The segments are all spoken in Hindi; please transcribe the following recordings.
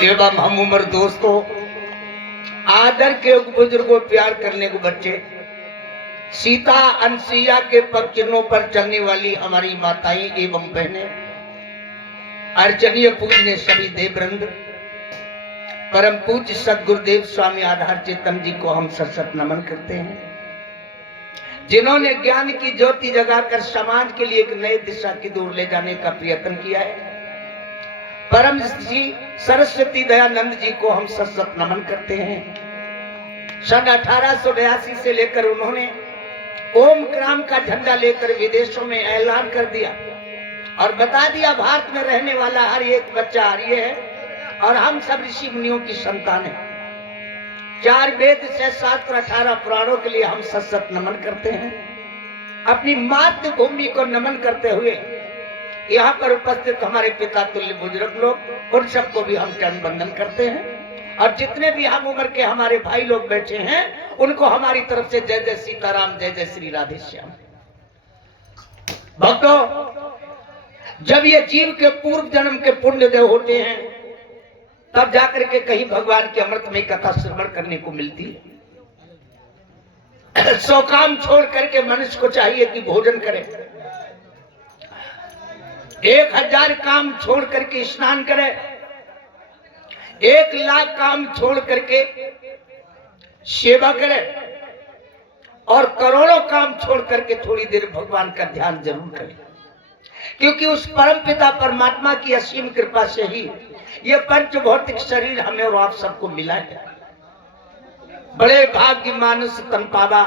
एवं हम उम्र दोस्तों, आदर के बुजुर्गों, प्यार करने को बच्चे, सीता अनसुईया के पग चिन्हों पर चलने वाली हमारी माताएं एवं बहनें, अर्चनीय पूजनीय सभी देववृंद, परम पूज्य सद्गुरुदेव स्वामी आधार चेतन जी को हम सशत नमन करते हैं, जिन्होंने ज्ञान की ज्योति जगाकर समाज के लिए एक नई दिशा की ओर ले जाने का प्रयत्न किया है। परम जी सरस्वती दयानंद जी को हम सशत नमन करते हैं। सन 1882 से लेकर उन्होंने ओम क्राम का झंडा लेकर विदेशों में ऐलान कर दिया और बता दिया भारत में रहने वाला हर एक बच्चा आर्य है और हम सब ऋषि मुनियों की संतान है। 4 वेद से शास्त्र 18 पुराणों के लिए हम सशत नमन करते हैं। अपनी मातृभूमि को नमन करते हुए यहाँ पर उपस्थित हमारे पिता तुल्य बुजुर्ग लोग, उन सबको भी हम चरण वंदन करते हैं और जितने भी हम उम्र के हमारे भाई लोग बैठे हैं उनको हमारी तरफ से जय जय सीताराम, जय जय श्री राधे श्याम। भक्तों, जब ये जीव के पूर्व जन्म के पुण्य देव होते हैं तब जाकर के कहीं भगवान की अमृतमय कथा श्रवण करने को मिलती है। 100 काम छोड़ करके मनुष्य को चाहिए कि भोजन करे, 1000 काम छोड़ करके स्नान करे, 1,00,000 काम छोड़ करके सेवा करे और करोड़ों काम छोड़ करके थोड़ी देर भगवान का ध्यान जरूर करे, क्योंकि उस परम पिता परमात्मा की असीम कृपा से ही ये पंच भौतिक शरीर हमें और आप सबको मिला है। बड़े भाग्य मानुष तन पावा,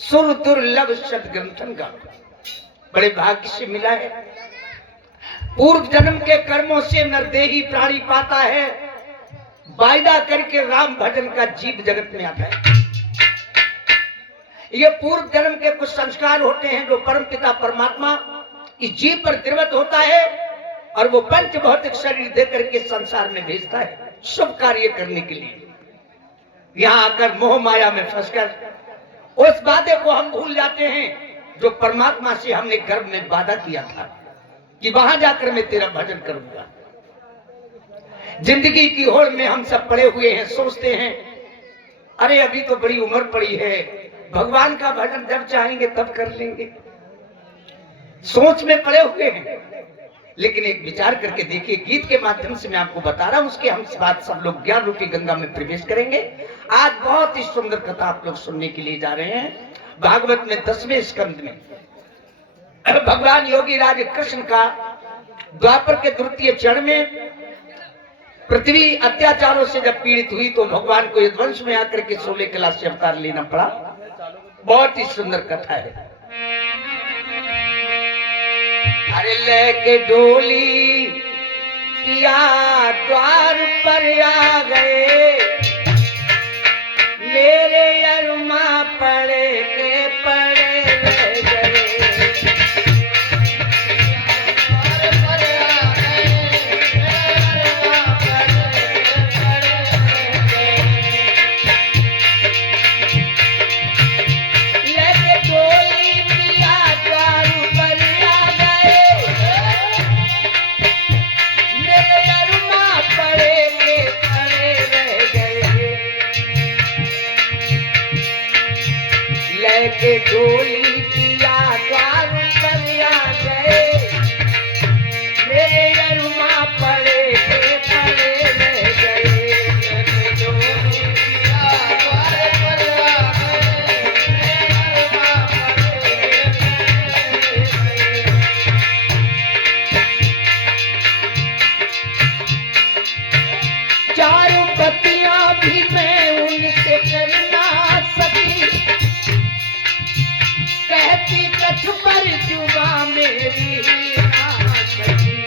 सुर दुर्लभ सदग्रंथन का, बड़े भाग्य से मिला है। पूर्व जन्म के कर्मों से नरदेही प्राणी पाता है, वायदा करके राम भजन का जीव जगत में आता है। ये पूर्व जन्म के कुछ संस्कार होते हैं जो परम पिता परमात्मा इस जीव पर निर्मित होता है और वो पंच भौतिक शरीर देकर के संसार में भेजता है शुभ कार्य करने के लिए। यहाँ आकर मोह माया में फंसकर उस वादे को हम भूल जाते हैं जो परमात्मा से हमने गर्भ में वादा किया था कि वहां जाकर मैं तेरा भजन करूंगा। जिंदगी की होड़ में हम सब पड़े हुए हैं, सोचते हैं अरे अभी तो बड़ी उम्र पड़ी है, भगवान का भजन जब चाहेंगे तब कर लेंगे, सोच में पड़े हुए हैं। लेकिन एक विचार करके देखिए, गीत के माध्यम से मैं आपको बता रहा हूं, उसके हम बात सब लोग ज्ञान रूपी गंगा में प्रवेश करेंगे। आज बहुत ही सुंदर कथा आप लोग सुनने के लिए जा रहे हैं। भागवत में 10वें स्कंद में भगवान योगी राज कृष्ण का द्वापर के द्वितीय चरण में पृथ्वी अत्याचारों से जब पीड़ित हुई तो भगवान को यदुवंश में आकर के 16 कला से अवतार लेना पड़ा। बहुत ही सुंदर कथा है। अरे लेके डोली पिया द्वार पर आ गए, मेरे अरुमा पड़े के पड़े रह गए। के डोली पिया द्वार पर आ गए, मेरे अरुमा पड़े के पड़े रह गए। डोली पिया द्वार पर आ गए, मेरे अरुमा पड़े चारों बत्तियां भी मैं उनसे करना सकी, कहती कछ पर जुबा मेरी ना सकी।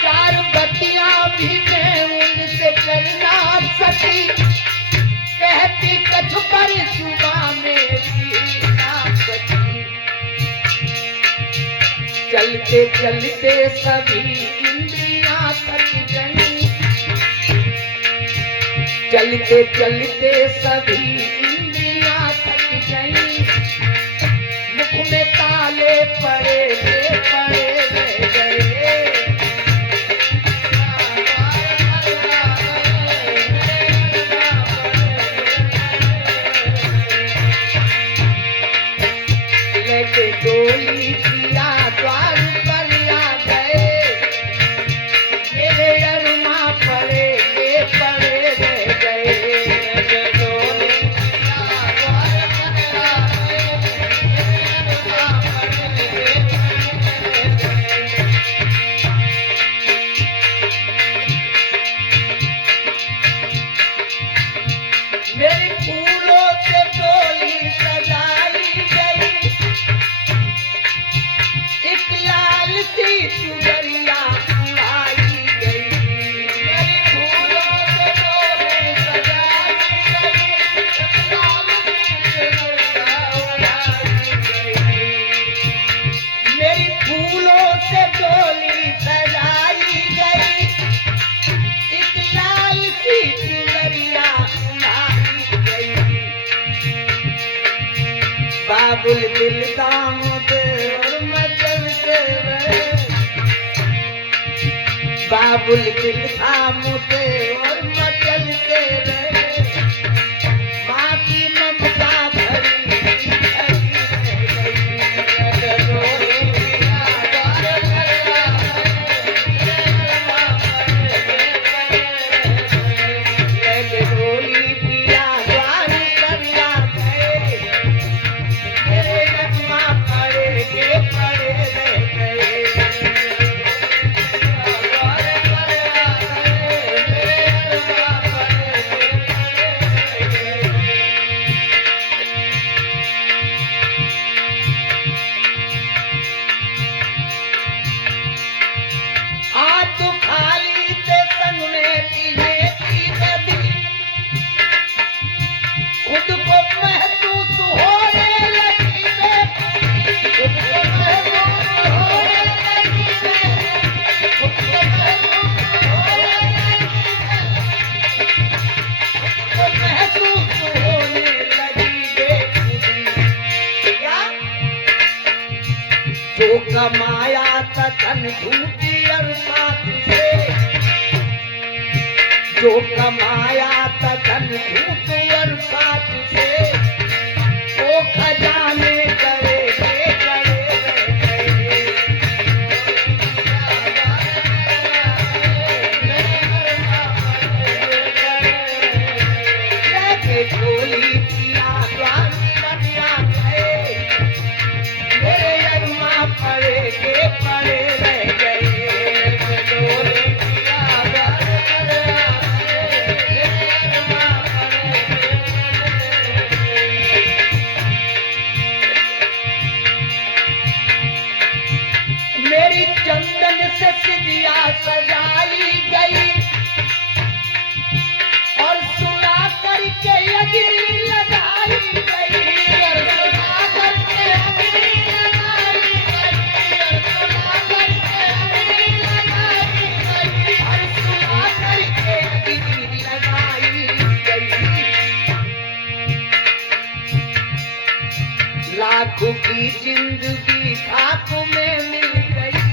चार बत्तियां भी मैं उनसे करना सकी, कहती कछ पर जुबा मेरी ना सकी। चलते चलते सभी इंद्रियां थक गई, चलते चलते सभी इंद्रियां थक गई। बाबुल दिल दाम दे और मचलते रहे, बाबुल दिल थाम दे और मचलते रहे, माँ की ममता भरी जो कमाया तन झूठी और साथ से, जो कमाया तन झूठी और साथ से, वो खजाने करे झोली पिया द्वार कन्या गए, मेरे अरमा पड़े के पड़े रह गए, झोली पिया द्वार कन्या गए, मेरे अरमा पड़े के मेरी चंदन से सिदिया सजाई गई और सुना करके अग्नि लगाई गई, और सुना करके अग्नि लगाई गई, और सुना करके अग्नि लगाई गई, और सुना करके अग्नि लगाई गई। लाखों की जिंदगी खाक में मिल गई,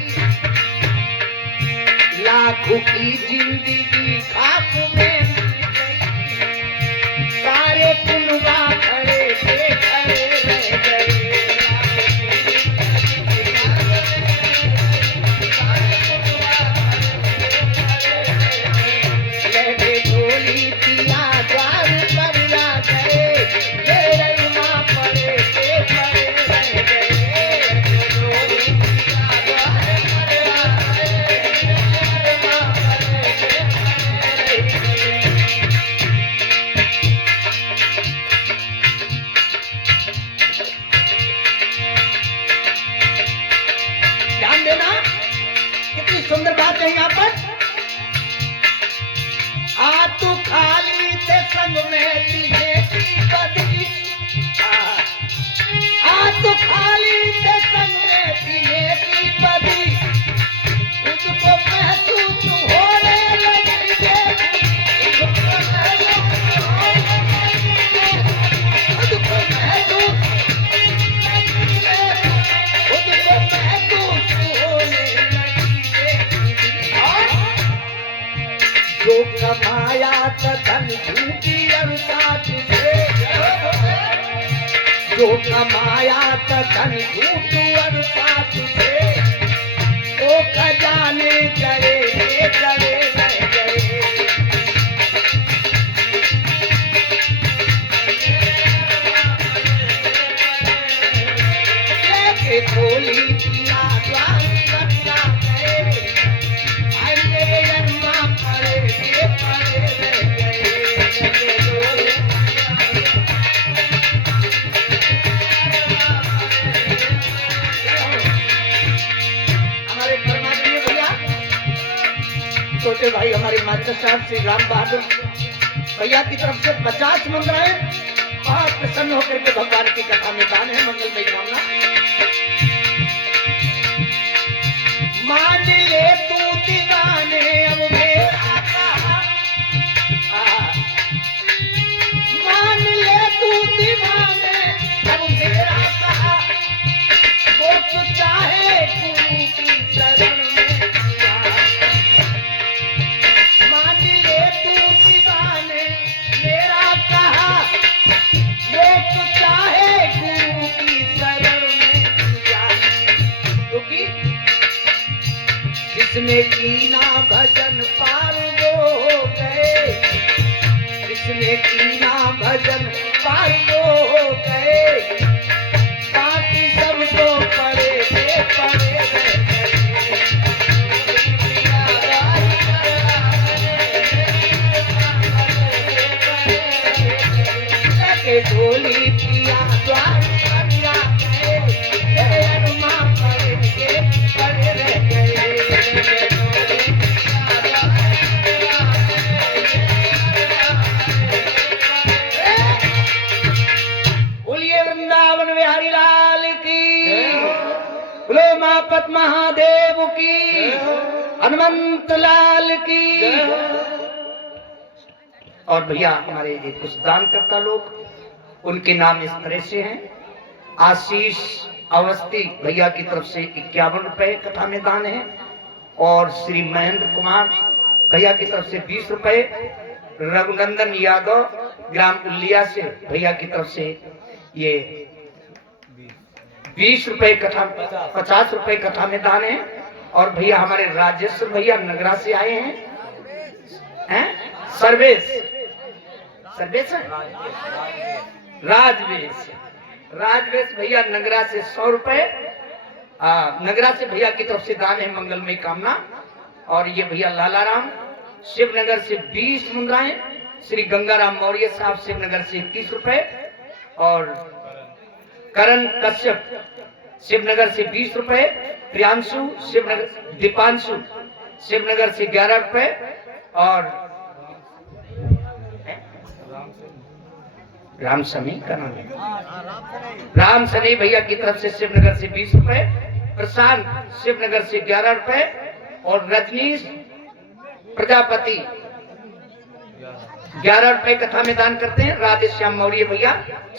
लाखों की जिंदगी खाक में मिल गई, सारे कुनबा खड़े थे खड़े रह गए, लगे झोली पिया द्वार पर आ गए, मेरे अरमा पड़े के पड़े रह गए, झोली पिया द्वार पर आ गए, मेरे अरमा पड़े के पड़े रह गए। ध्यान देना, कितनी सुंदर बात है यहाँ पर। आ तू खाली थे संग में तुझे की बदली, आ तू खाली थे संग में तुझे की बदली, खुद को महसूस होने लगी है, खुद को महसूस होने लगी है, खुद को महसूस लगी है, खुद को महसूस होने लगी है। और जो कमाया धन झूठी और साथ से, जो कमाया धन झूठ और साथ से, वो खजाने करे करे रह गए, लेके झोली पिया द्वार कन्या गए, आई मेरे अरमा पड़े के पड़े रह गए, झोली हमारे परमात्मा भैया, छोटे भाई हमारे मास्टर साहब श्री राम बहादुर भैया की तरफ से 50 मुद्राएं बहुत प्रसन्न होकर के भगवान की कथा में दान है, मंगलमय कामना। मान ले तू दीवाने अब मेरा कहा, मान ले तू दीवाने अब मेरा कहा, जिसने कीना भजन पार हो गए, जिसने कीना भजन पार हो गए, बाकी सब तो पड़े पड़े के ढोली पिया द्वार कन्या गए, अरमा पड़े के पड़े रह गए। बोलिए वृंदावन बिहारी लाल की, बोलो मापत महादेव की, हनुमंत लाल की। और भैया हमारे ये कुछ दान करता लोग, उनके नाम इस तरह से हैं। आशीष अवस्थी भैया की तरफ से 51 रुपए कथा में दान है, और श्री महेंद्र कुमार भैया की तरफ से 20 रुपए, रघुनंदन यादव ग्राम उल्लिया से भैया की तरफ से ये 20 रुपए कथा, 50 रुपए कथा में दान है। और भैया हमारे राजेश्वर भैया नगरा से आए हैं, सर्वेश सर्वेश राजवेश भैया नगरा से 100 रुपए, नगरा से भैया की तरफ से दान है मंगलमय कामना। और ये भैया लालाराम शिवनगर से 20 मुद्राएं, श्री गंगाराम मौर्य साहब शिवनगर से 21 रुपए, और करण कश्यप शिवनगर से 20 रुपए, प्रियांशु शिवनगर, दीपांशु शिवनगर से 11 रुपए, और राम सनी का नाम है, राम सनी भैया की तरफ से शिवनगर से 20 रुपए, प्रशांत शिवनगर से 11 रुपए, और रजनीश प्रजापति 11 रुपए कथा में दान करते हैं। राधे श्याम मौर्य भैया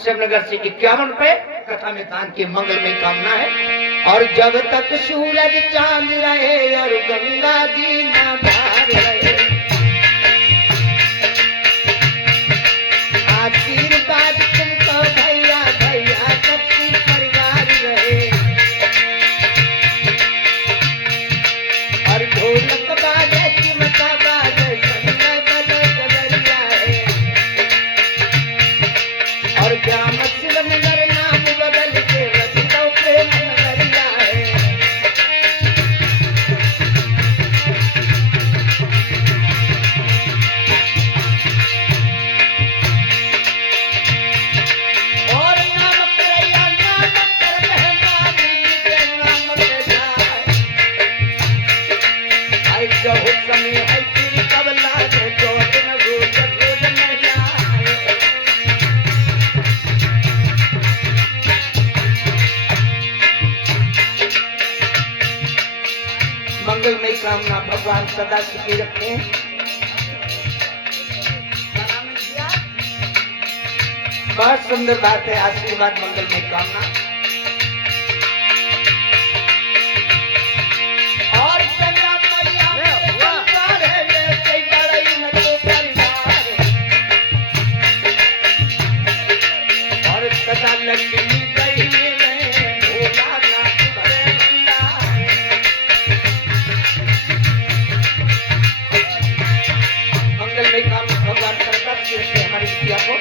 शिवनगर से 51 रुपए कथा में दान की मंगलमय कामना है। और जब तक सूरज चांद रहे और गंगा जी ना धार रहे, आशीर्वाद तुमको भैया भैया सबकी परिवार रहे, और ढोलक बाजे चिमटा बाजे संग बजे बजरिया है, और ग्राम शिवनगर नाम बदल के रख दो प्रेम नगरिया है। और नाम करैया नाम कर मेहमान के नाम के जाए, आई जब समय है तेरी कबला के जोत न रोज रोज न जाए। मंगलमय कामना भगवान सदा सुखी रखें। बहुत सुंदर बात है, आशीर्वाद मंगलमय कामना। और चंद्रा मैया मेरे परिवार है, ये कोई बड़ई न तो परिवार, और सदा लक्ष्मी गई में भोला नाथ भरे भंडार। मंगलमय कामना भगवान सदा सुखी रखे हमारी बिटिया को।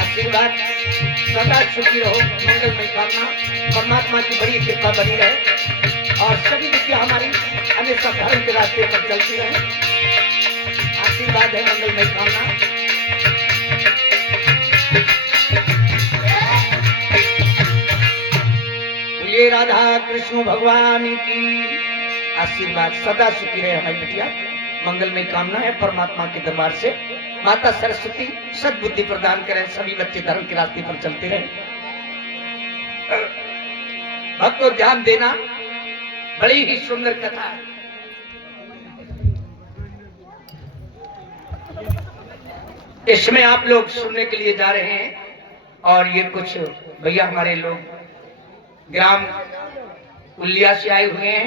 आशीर्वाद सदा सुखी रहो, मंगलमय कामना, परमात्मा की बड़ी कृपा बनी रहे, और सभी विद्या हमारी हमेशा धर्म के रास्ते पर चलती रहे। आशीर्वाद है मंगलमय कामना। बोलिए राधा कृष्ण भगवान की, आशीर्वाद सदा सुखी रहे हमारी बिटिया। मंगलमय कामना है परमात्मा के दरबार से, माता सरस्वती सद्बुद्धि प्रदान करें, सभी बच्चे धर्म के रास्ते पर चलते रहे। भक्तों ध्यान देना, बड़ी ही सुंदर कथा है। इसमें आप लोग सुनने के लिए जा रहे हैं, और ये कुछ भैया हमारे लोग ग्राम उल्लिया से आए हुए हैं।